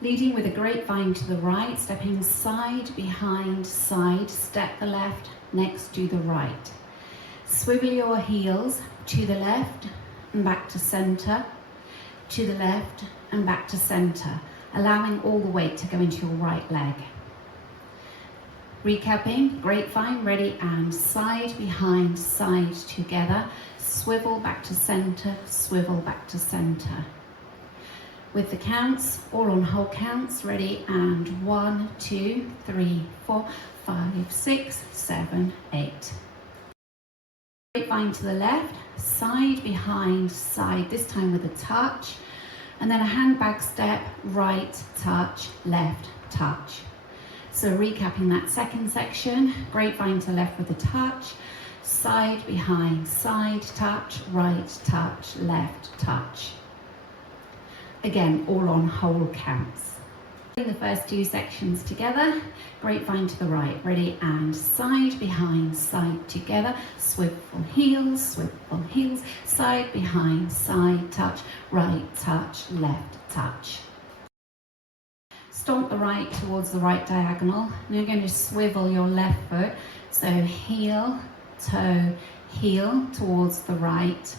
Leading with a grapevine to the right, stepping side, behind, side, step the left, next to the right. Swivel your heels to the left and back to centre, to the left and back to centre, allowing all the weight to go into your right leg. Recapping, grapevine, ready, and side, behind, side, together, swivel back to centre, swivel back to centre. With the counts, all on whole counts, ready, and 1, 2, 3, 4, 5, 6, 7, 8. Grapevine to the left, side, behind, side, this time with a touch, and then a handbag step, right, touch, left, touch. So recapping that second section, grapevine to the left with a touch, side, behind, side, touch, right, touch, left, touch. Again, all on whole counts. The first two sections together, grapevine to the right, ready, and side, behind, side, together, swivel heels, side, behind, side, touch, right, touch, left, touch. Stomp the right towards the right diagonal. Now you're going to swivel your left foot, so heel, toe, heel towards the right.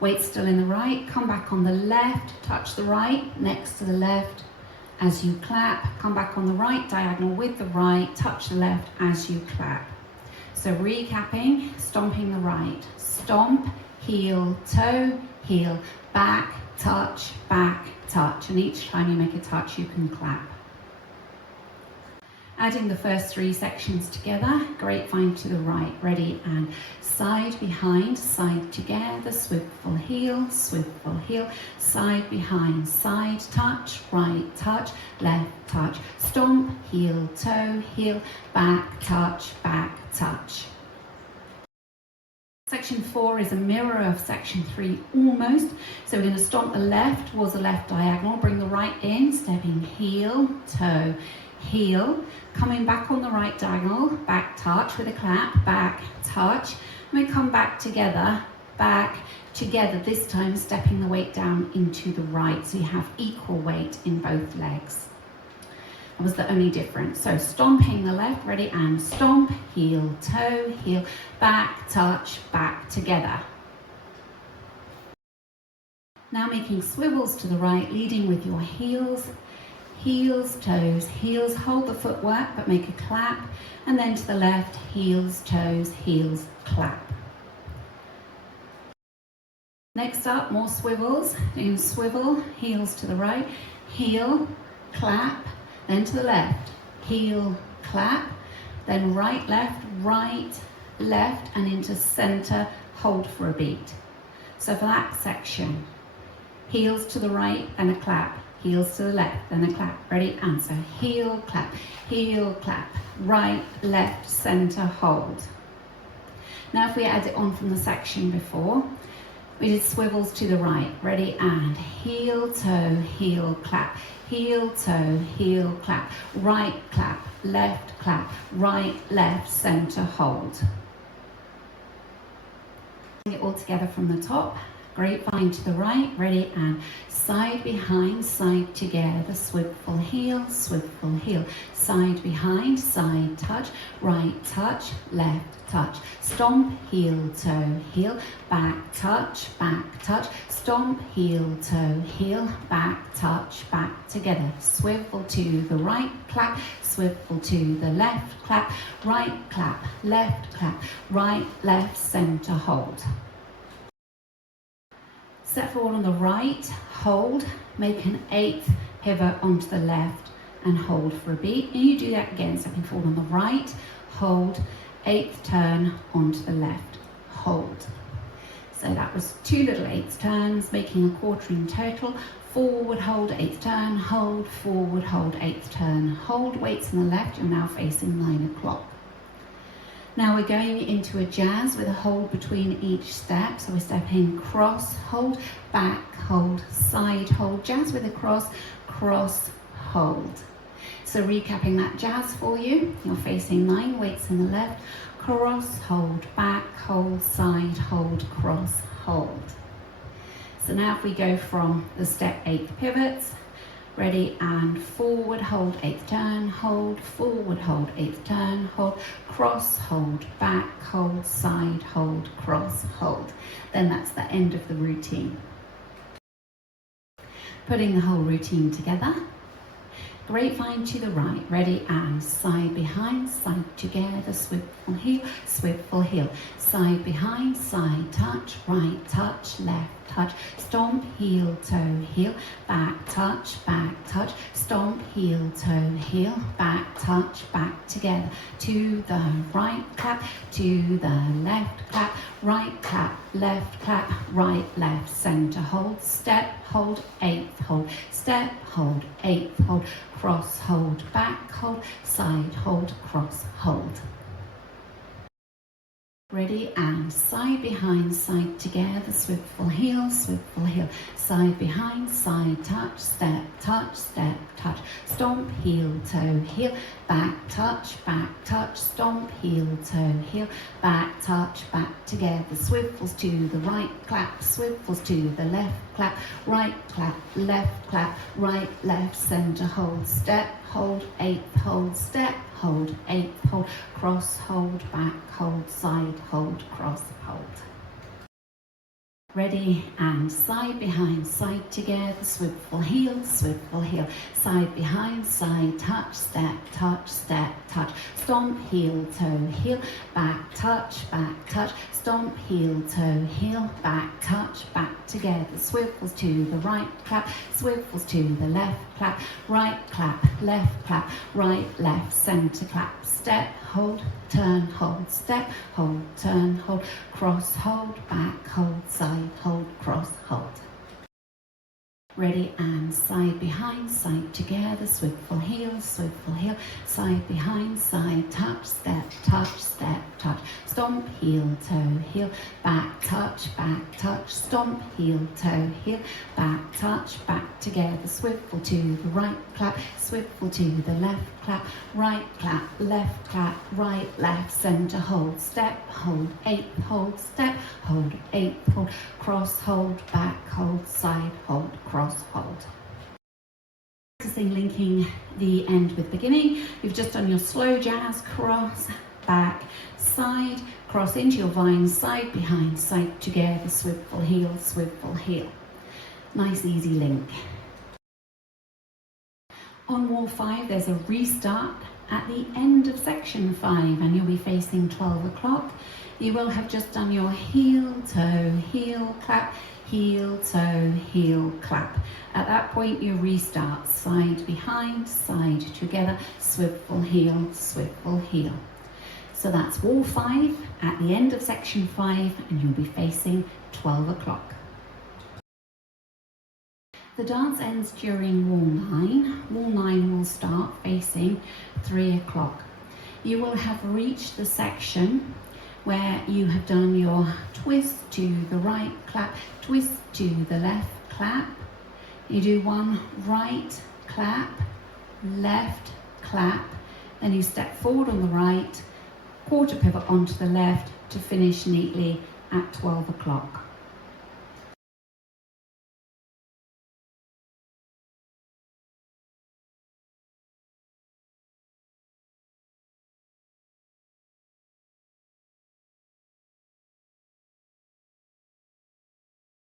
Weight still in the right, come back on the left, touch the right, next to the left. As you clap, come back on the right diagonal with the right, touch the left as you clap. So recapping, stomping the right, stomp, heel, toe, heel, back, touch, and each time you make a touch you can clap. Adding the first three sections together, grapevine to the right, ready, and side, behind, side, together, swivel heel, side, behind, side, touch, right, touch, left, touch, stomp, heel, toe, heel, back, touch, Section 4 is a mirror of section 3 almost. So we're going to stomp the left towards the left diagonal, bring the right in, stepping heel, toe, heel, coming back on the right diagonal, back touch with a clap, back touch, and we come back together, this time stepping the weight down into the right, so you have equal weight in both legs. That was the only difference. So stomping the left, ready, and stomp, heel, toe, heel, back, touch, back together. Now making swivels to the right, leading with your heels, toes, heels, hold the footwork but make a clap, and then to the left, heels, toes, heels, clap. Next up, more swivels. Doing swivel, heels to the right, heel, clap, then to the left, heel, clap, then right, left, and into center, hold for a beat. So for that section, heels to the right and a clap, heels to the left, then a clap, ready, and so heel, clap, right, left, center, hold. Now if we add it on from the section before, we did swivels to the right, ready, and heel, toe, heel, clap, heel, toe, heel, clap, right, left, center, hold. Bring it all together from the top. Grapevine to the right, ready, and side, behind, side, together, swivel heel, side, behind, side, touch, right, touch, left, touch, stomp, heel, toe, heel, back, touch, stomp, heel, toe, heel, back, touch, back together, swivel to the right, clap, swivel to the left, clap, right, left, center, hold. Step forward on the right, hold, make an 8th pivot onto the left and hold for a beat. And you do that again, stepping forward on the right, hold, 8th turn onto the left, hold. So that was 2 little 8th turns, making a quarter in total. Forward, hold, 8th turn, hold, forward, hold, 8th turn, hold. Weights on the left, you're now facing 9 o'clock. Now we're going into a jazz with a hold between each step. So we're stepping cross, hold, back, hold, side, hold, jazz with a cross, hold. So recapping that jazz for you, you're facing 9, weights in the left, cross, hold, back, hold, side, hold, cross, hold. So now if we go from the step 8 pivots, Ready, and forward, hold, eighth turn, hold, forward, hold, eighth turn, hold, cross, hold, back, hold, side, hold, cross, hold. Then that's the end of the routine. Putting the whole routine together. Grapevine to the right, ready, and side behind, side together, swivel heel, side behind, side touch, right touch, left touch, stomp, heel, toe, heel, back touch, stomp, heel, toe, heel, back touch, back together, to the right clap, to the left clap, right clap, right, left, center, hold, step, hold, eighth, hold, step, hold, eighth, hold, cross, hold, back, hold, side, hold, cross, hold. Ready, and side behind, side together, swivel heel, side behind, side touch, step, touch, stomp, heel, toe, heel, back, touch, stomp, heel, toe, heel, back, touch, back together, swivels to the right, clap, swivels to the left, clap, right, left, center, hold, step, hold, eighth, hold, step, hold, eighth, hold, cross, hold, back, hold, side, hold, cross, hold. Ready, and side behind, side together, swivel heel, side behind, side touch, step, touch, stomp, heel, toe, heel, back, touch, stomp, heel, toe, heel, back, touch, back together, swivels to the right, clap, swivels to the left, clap, right, left, center, clap, step, hold, turn, hold, step, hold, turn, hold, cross, hold, back, hold, side, hold, cross, hold. Ready, and side behind, side together, swivel heel, side behind, side touch, step, touch, stomp, heel, toe, heel, back, touch, stomp, heel, toe, heel, back, touch, back together, swivel to the right, clap, swivel to the left, clap, right, left, center, hold, step, hold, eighth, hold, step, hold, eighth, hold, cross, hold, back, hold, side, hold, cross, hold. Practicing linking the end with beginning. You've just done your slow jazz, cross, back, side, cross into your vine, side behind, side together, swivel heel. Nice easy link. On wall 5 there's a restart at the end of section 5 and you'll be facing 12 o'clock. You will have just done your heel, toe, heel, clap, heel, toe, heel, clap. At that point you restart, side behind, side together, swivel heel. So that's wall 5 at the end of section 5 and you'll be facing 12 o'clock. The dance ends during wall 9. Wall 9 will start facing 3 o'clock. You will have reached the section where you have done your twist to the right, clap, twist to the left, clap. You do one right, clap, left, clap. Then you step forward on the right, quarter pivot onto the left to finish neatly at 12 o'clock.